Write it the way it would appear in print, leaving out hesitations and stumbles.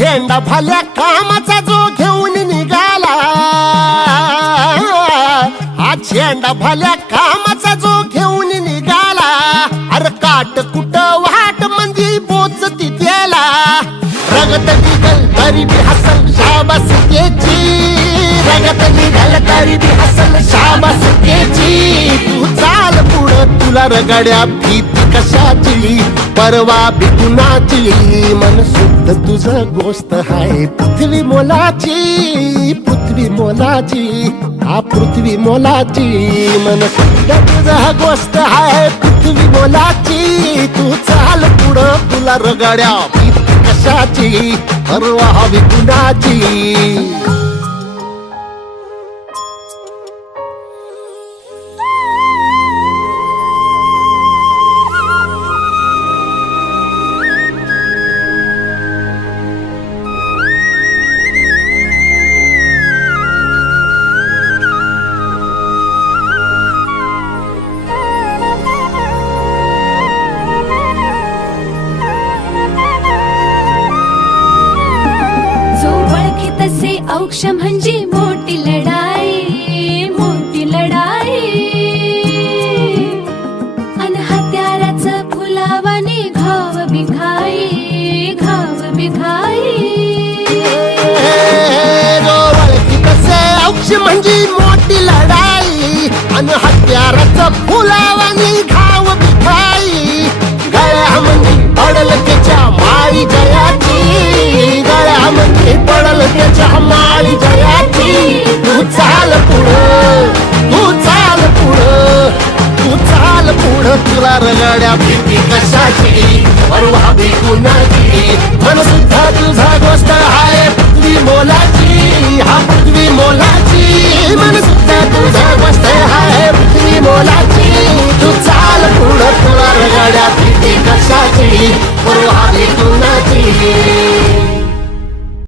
झेंडा भल्या कामाचा जो घेऊन निघाला, हा झेंडा भल्या कामाचा जो घेऊन निघाला, अरे काट कुट वाट मंदी पोचती त्याला, रगत निघल तरी बी हसल शाबास त्याची, रगत निघल तरी बी हसल शाबास त्याची. तू चाल पुढं तुला रगड्या भीती कशाची, परवा बी कुणाची, मन शुद्ध तुझं गोष्ट हाय पृथ्वी मोलाची, पृथ्वी मोलाची, हा पृथ्वी मोलाची, मन शुद्ध तुझं गोष्ट हाय पृथ्वी मोलाची. तू चाल पुढं तुला रगड्या भीती कशाची, परवा बी कुणाची. औक्ष म्हणजे मोठी लढाई, मोठी लढाई, अन हत्याराचं फुलावाने घाव बिघाई, घाव बिघाई. औक्ष म्हणजे मोठी लढाई, अन हत्याराचं फुलावाने घाव बिघाई. गळ्यामध्ये पडल त्याच्या माळी जयाची, गळ्यामध्ये पडल त्याच्या माळी जयाची. तू चाल पुढं, तू चाल पुढं, तू चाल पुढं, तुला रगड्या भीती कशाची, परवा बी कुणाची, मन सुद्धा तुझा गोष्ट हाय पृथ्वी मोलाची, हा पृथ्वी मोलाची, मन सुद्धा तुझा गोष्ट हाय पृथ्वी मोलाची. तू चाल पुढं तुला रगड्या भीती कशाची, परवा बी कुणाची.